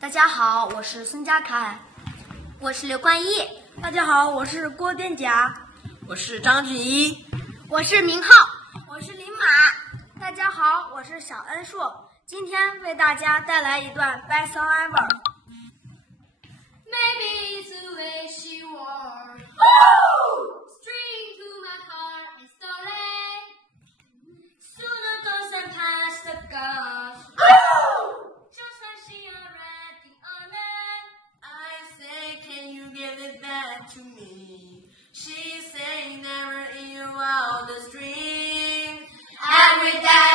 大家好，我是孙佳凯。我是刘冠毅。大家好，我是郭殿甲。我是张俊一。我是明浩。我是林马。大家好，我是小恩硕。今天为大家带来一段《Best Song Ever》。Maybe it's the way she wore. String to my heart and slowly. Sooner goes and past the gosh. Just like she already on it. I say, can you give it back to me? She say, never in your wildest dream. Every day.